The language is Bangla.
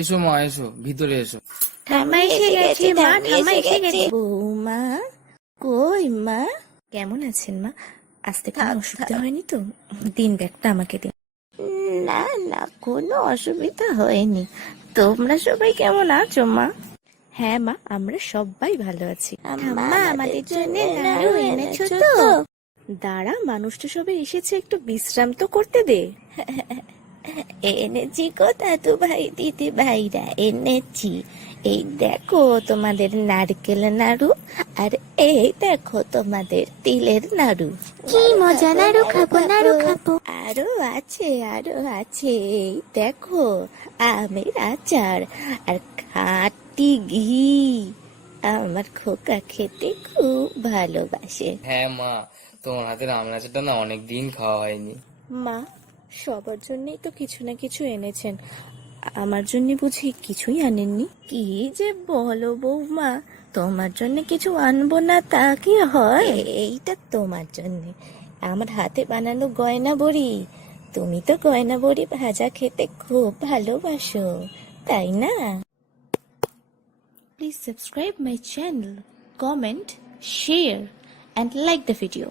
এসো মা, এসো ভিতরে এসো। ঠাম্মা এসে গেছে মা, ঠাম্মা এসে গেছে। বৌমা কই মা? কেমন আছেন মা? আসতে কোনো অসুবিধা হয়নি তো? দিন ব্যাগটা আমাকে দিন। না না, কোনো অসুবিধা হয়নি। তোমরা সবাই কেমন আছো মা? হ্যাঁ মা, আমরা সবাই ভালো আছি। ঠাম্মা আমাদের জন্য নাড়ু এনেছো তো? দাঁড়া, মানুষটা সবে এসেছে, একটু বিশ্রাম তো করতে দে। এনেছি গো দাদু ভাই, দিদি ভাইরা এনেছি। এই দেখো তোমাদের নারকেল নাড়ু, আর এই দেখো তোমাদের তিলের নাড়ু। কি মজা! নাড়ু খাবো, নাড়ু খাবো। আরো আছে, আরো আছে। এই দেখো আমের আচার আর খাঁটি ঘি। আমার খোকা খেতে খুব ভালোবাসে। হ্যাঁ মা, তোমার হাতের আমের আচারটা না অনেকদিন খাওয়া হয়নি। মা, সবার জন্যই তো কিছু না কিছু এনেছেন, আমার জন্য বুঝি কিছুই আনেননি? কি যে বলো বৌমা, তোমার জন্য কিছু আনবো না তা কি হয়? এইটা তোমার জন্য আমার হাতে বানানো গয়না বড়ি। তুমি তো গয়না বড়ি ভাজা খেতে খুব ভালোবাসো, তাই না? Please subscribe my channel, comment, share and like the video.